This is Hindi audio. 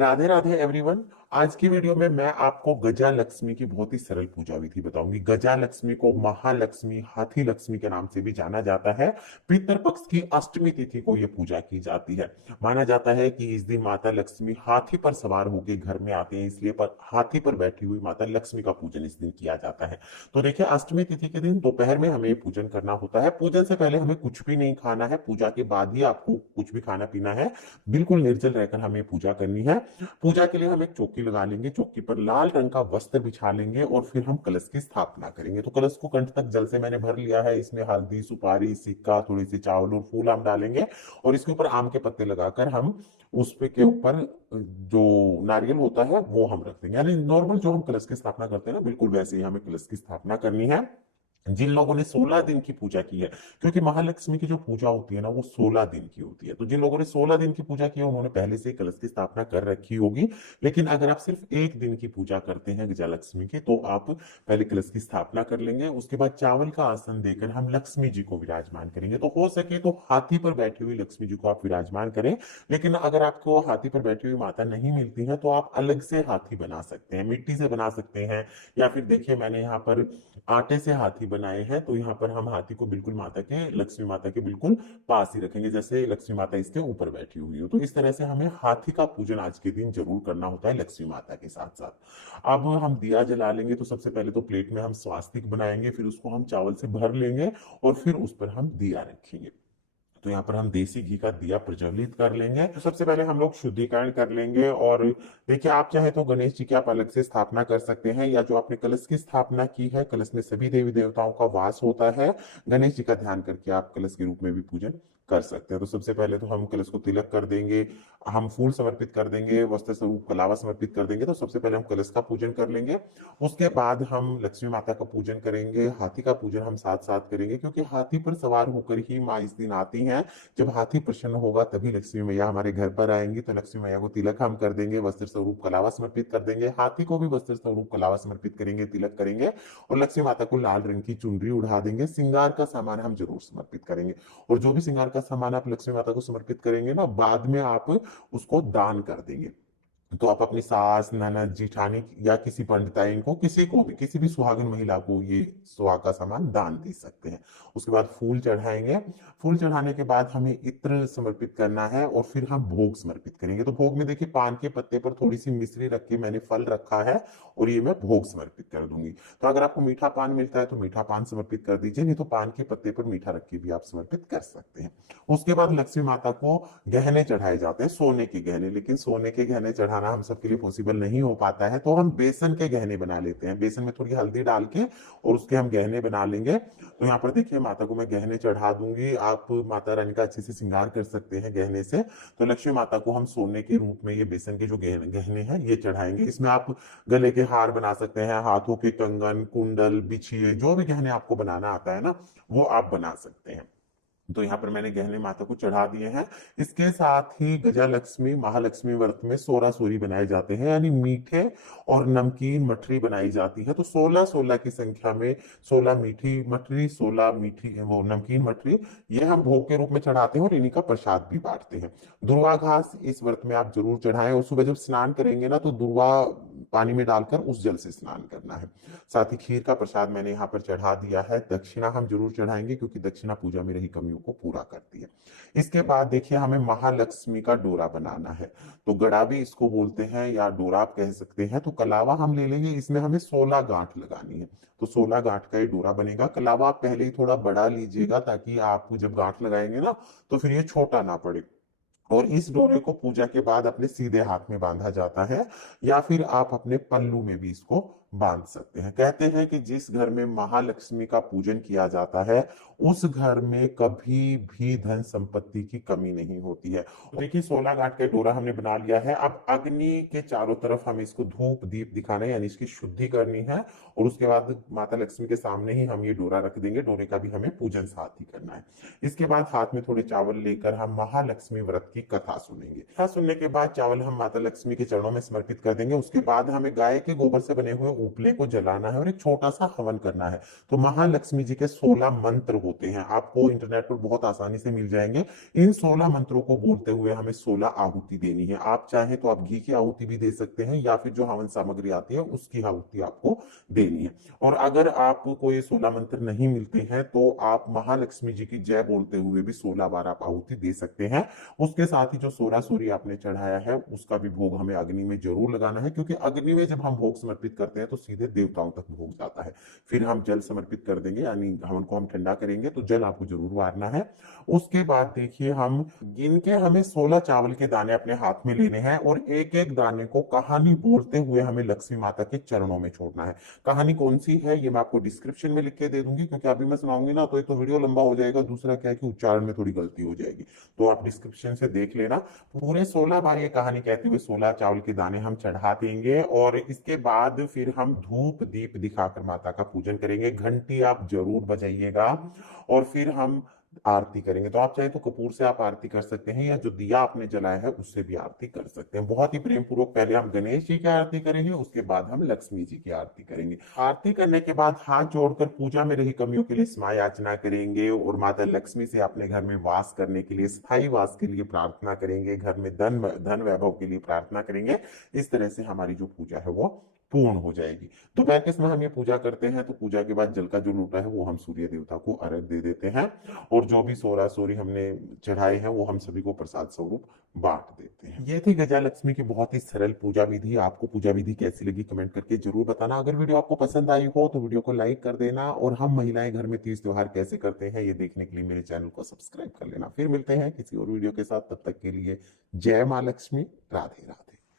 राधे राधे एवरीवन। आज की वीडियो में मैं आपको गजा लक्ष्मी की बहुत ही सरल पूजा विधि बताऊंगी। गजा लक्ष्मी को महालक्ष्मी, हाथी लक्ष्मी के नाम से भी जाना जाता है। पितृ पक्ष की अष्टमी तिथि को यह पूजा की जाती है। माना जाता है कि इस दिन माता लक्ष्मी हाथी पर सवार होकर घर में आते हैं, इसलिए पर हाथी पर बैठी हुई माता लक्ष्मी का पूजन इस दिन किया जाता है। तो देखिए, अष्टमी तिथि के दिन दोपहर में हमें पूजन करना होता है। पूजन से पहले हमें कुछ भी नहीं खाना है, पूजा के बाद ही आपको कुछ भी खाना पीना है। बिल्कुल निर्जल रहकर हमें पूजा करनी है। पूजा के लिए हम एक चौकी लगा लेंगे, चौकी पर लाल रंग का वस्त्र बिछा लेंगे और फिर हम कलश की स्थापना करेंगे। तो कलश को कंठ तक जल से मैंने भर लिया है। इसमें हल्दी, सुपारी, सिक्का, थोड़ी सी चावल और फूल हम डालेंगे और इसके ऊपर आम के पत्ते लगाकर हम उस पे के ऊपर जो नारियल होता है वो हम रख देंगे। यानी नॉर्मल जो हम कलश की स्थापना करते हैं ना, बिल्कुल वैसे ही हमें कलश की स्थापना करनी है। जिन लोगों ने 16 दिन की पूजा की है, क्योंकि महालक्ष्मी की जो पूजा होती है ना वो 16 दिन की होती है, तो जिन लोगों ने 16 दिन की पूजा की है उन्होंने पहले से ही कलश की स्थापना कर रखी होगी। लेकिन अगर आप सिर्फ एक दिन की पूजा करते हैं गजालक्ष्मी की, तो आप पहले कलश की स्थापना कर लेंगे। उसके बाद चावल का आसन देकर हम लक्ष्मी जी को विराजमान करेंगे। तो हो सके तो हाथी पर बैठी हुई लक्ष्मी जी को आप विराजमान करें। लेकिन अगर आपको हाथी पर बैठी हुई माता नहीं मिलती है तो आप अलग से हाथी बना सकते हैं, मिट्टी से बना सकते हैं। या फिर देखिए, मैंने यहाँ पर आटे से हाथी बनाए हैं, तो यहाँ पर हम हाथी को बिल्कुल माता के, लक्ष्मी माता के बिल्कुल पास ही रखेंगे, जैसे लक्ष्मी माता इसके ऊपर बैठी हुई हो। तो इस तरह से हमें हाथी का पूजन आज के दिन जरूर करना होता है लक्ष्मी माता के साथ साथ। अब हम दिया जला लेंगे। तो सबसे पहले तो प्लेट में हम स्वास्तिक बनाएंगे, फिर उसको हम चावल से भर लेंगे और फिर उस पर हम दिया रखेंगे। तो यहाँ पर हम देसी घी का दिया प्रज्वलित कर लेंगे। तो सबसे पहले हम लोग शुद्धिकरण कर लेंगे। और देखिए, आप चाहे तो गणेश जी की आप अलग से स्थापना कर सकते हैं, या जो आपने कलश की स्थापना की है, कलश में सभी देवी देवताओं का वास होता है, गणेश जी का ध्यान करके आप कलश के रूप में भी पूजन कर सकते हैं। तो सबसे पहले तो हम कलश को तिलक कर देंगे, हम फूल समर्पित कर देंगे, वस्त्र स्वरूप कलावा समर्पित कर देंगे। तो सबसे पहले हम कलश का पूजन कर लेंगे। उसके बाद हम लक्ष्मी माता का पूजन करेंगे, हाथी का पूजन हम साथ साथ करेंगे, क्योंकि हाथी पर सवार होकर ही माँ इस दिन आती हैं। जब हाथी प्रसन्न होगा तभी लक्ष्मी मैया हमारे घर पर आएंगी। तो लक्ष्मी मैया को तिलक हम कर देंगे, वस्त्र स्वरूप कलावा समर्पित कर देंगे, हाथी को भी वस्त्र स्वरूप कलावा समर्पित करेंगे, तिलक करेंगे और लक्ष्मी माता को लाल रंग की चुनरी उड़ा देंगे। श्रृंगार का सामान हम जरूर समर्पित करेंगे। और जो भी श्रृंगार का सामान आप लक्ष्मी माता को समर्पित करेंगे ना, बाद में आप उसको दान कर देंगे। तो आप अपनी सास, ननद, जिठानी या किसी पंडिताइन को, किसी को भी, किसी भी सुहागिन महिला को ये सुहाग का सामान दान दे सकते हैं। उसके बाद फूल चढ़ाएंगे। फूल चढ़ाने के बाद हमें इत्र समर्पित करना है और फिर हम भोग समर्पित करेंगे। तो भोग में देखिए, पान के पत्ते पर थोड़ी सी मिश्री रख के मैंने फल रखा है और ये मैं भोग समर्पित कर दूंगी। तो अगर आपको मीठा पान मिलता है तो मीठा पान समर्पित कर दीजिए, नहीं तो पान के पत्ते पर मीठा रख के भी आप समर्पित कर सकते हैं। उसके बाद लक्ष्मी माता को गहने चढ़ाए जाते हैं, सोने के गहने। लेकिन सोने के गहने चढ़ाना हम सबके लिए पॉसिबल नहीं हो पाता है, तो हम बेसन के गहने बना लेते हैं। बेसन में थोड़ी हल्दी डाल के और उसके हम गहने बना लेंगे। तो यहाँ पर देखिए, माता को मैं गहने चढ़ा दूंगी। आप माता रानी का अच्छे से श्रृंगार कर सकते हैं गहने से। तो लक्ष्मी माता को हम सोने के रूप में ये बेसन के जो गहने हैं ये चढ़ाएंगे। इसमें आप गले के हार बना सकते हैं, हाथों के कंगन, कुंडल, बिछिए, जो भी गहने आपको बनाना आता है ना, वो आप बना सकते हैं। तो यहाँ पर मैंने गहने माता को चढ़ा दिए हैं। इसके साथ ही गजा लक्ष्मी, महालक्ष्मी व्रत में सोरा सोरी बनाए जाते हैं, यानी मीठे और नमकीन मठरी बनाई जाती है। तो 16-16 की संख्या में 16 मीठी मठरी, 16 मीठी वो नमकीन मठरी, ये हम भोग के रूप में चढ़ाते हैं और इन्हीं का प्रसाद भी बांटते हैं। दुर्वा घास इस व्रत में आप जरूर चढ़ाएं, और सुबह जब स्नान करेंगे ना, तो दुर्वा पानी में डालकर उस जल से स्नान करना है। साथ ही खीर का प्रसाद मैंने यहाँ पर चढ़ा दिया है। दक्षिणा हम जरूर चढ़ाएंगे, क्योंकि दक्षिणा पूजा में रही कमियों को पूरा करती है। इसके बाद देखिए, हमें महालक्ष्मी का डोरा बनाना है। तो गड़ा भी इसको बोलते हैं या डोरा आप कह सकते हैं। तो कलावा हम ले लेंगे, इसमें हमें 16 गांठ लगानी है। तो 16 गांठ का ये डोरा बनेगा। कलावा आप पहले ही थोड़ा बड़ा लीजिएगा, ताकि आप जब गांठ लगाएंगे ना, तो फिर ये छोटा ना पड़े। और इस डोरे को पूजा के बाद अपने सीधे हाथ में बांधा जाता है, या फिर आप अपने पल्लू में भी इसको बांध सकते हैं। कहते हैं कि जिस घर में महालक्ष्मी का पूजन किया जाता है, उस घर में कभी भी धन संपत्ति की कमी नहीं होती है। देखिए, 16 गांठ का डोरा हमने बना लिया है। अब अग्नि के चारों तरफ हमें इसको धूप दीप दिखाना है, यानी इसकी शुद्धि करनी है। और उसके बाद माता लक्ष्मी के सामने ही हम ये डोरा रख देंगे। डोरे का भी हमें पूजन साथ ही करना है। इसके बाद हाथ में थोड़े चावल लेकर हम महालक्ष्मी व्रत की कथा सुनेंगे। कथा सुनने के बाद चावल हम माता लक्ष्मी के चरणों में समर्पित कर देंगे। उसके बाद हमें गाय के गोबर से बने हुए उपले को जलाना है और एक छोटा सा हवन करना है। तो महालक्ष्मी जी के 16 मंत्र होते हैं, आपको इंटरनेट पर बहुत आसानी से मिल जाएंगे। इन 16 मंत्रों को बोलते हुए हमें 16 आहुति देनी है। आप चाहे तो आप घी की आहुति भी दे सकते हैं, या फिर जो हवन सामग्री आती है उसकी आहुति आपको देनी है। और अगर आपको ये 16 मंत्र नहीं मिलते हैं तो आप महालक्ष्मी जी की जय बोलते हुए भी 16 बार आप आहुति दे सकते हैं। उसके साथ ही जो सोरा सोरी आपने चढ़ाया है उसका भी भोग हमें अग्नि में जरूर लगाना है, क्योंकि अग्नि में जब हम भोग समर्पित करते हैं तो सीधे देवताओं तक भोग जाता है। फिर हम जल समर्पित कर देंगे, यानी हवन को हम ठंडा करेंगे, तो जल आपको जरूर वारना है। उसके बाद देखिए, हम गिन के हमें 16 चावल के दाने अपने हाथ में लेने हैं और एक एक दाने को कहानी बोलते हुए हमें लक्ष्मी माता के चरणों में छोड़ना है। कहानी कौन सी है ये मैं आपको डिस्क्रिप्शन में लिख के दे दूंगी, क्योंकि अभी मैं सुनाऊंगी ना तो एक तो वीडियो लंबा हो जाएगा, दूसरा क्या है कि उच्चारण में थोड़ी गलती हो जाएगी। तो आप डिस्क्रिप्शन से देख लेना। पूरे 16 बार ये कहानी कहते हुए 16 चावल के दाने हम चढ़ा देंगे, और इसके बाद फिर हम धूप दीप दिखाकर माता का पूजन करेंगे। घंटी आप जरूर बजाइएगा, और फिर हम आरती करेंगे। तो आप चाहे तो कपूर से आप आरती कर सकते हैं, या जो दिया आपने जलाया है उससे भी आरती कर सकते हैं। बहुत ही प्रेम पूर्वक पहले हम गणेश जी की आरती करेंगे, उसके बाद हम लक्ष्मी जी की आरती करेंगे। आरती करने के बाद हाथ जोड़कर पूजा में रही कमियों के लिए क्षमा याचना करेंगे, और माता लक्ष्मी से अपने घर में वास करने के लिए, स्थायी वास के लिए प्रार्थना करेंगे। घर में धन वैभव के लिए प्रार्थना करेंगे। इस तरह से हमारी जो पूजा है वो पूर्ण हो जाएगी। दोपहर के समय हम ये पूजा करते हैं, तो पूजा के बाद जल का जो लोटा है वो हम सूर्य देवता को अर्घ दे देते हैं, और जो भी सोरा सोरी हमने चढ़ाए हैं वो हम सभी को प्रसाद स्वरूप बांट देते हैं। ये थी गजा लक्ष्मी की बहुत ही सरल पूजा विधि। आपको पूजा विधि कैसी लगी कमेंट करके जरूर बताना। अगर वीडियो आपको पसंद आई हो तो वीडियो को लाइक कर देना, और हम महिलाएं घर में तीज त्योहार कैसे करते हैं ये देखने के लिए मेरे चैनल को सब्सक्राइब कर लेना। फिर मिलते हैं किसी और वीडियो के साथ, तब तक के लिए जय माँ लक्ष्मी, राधे राधे।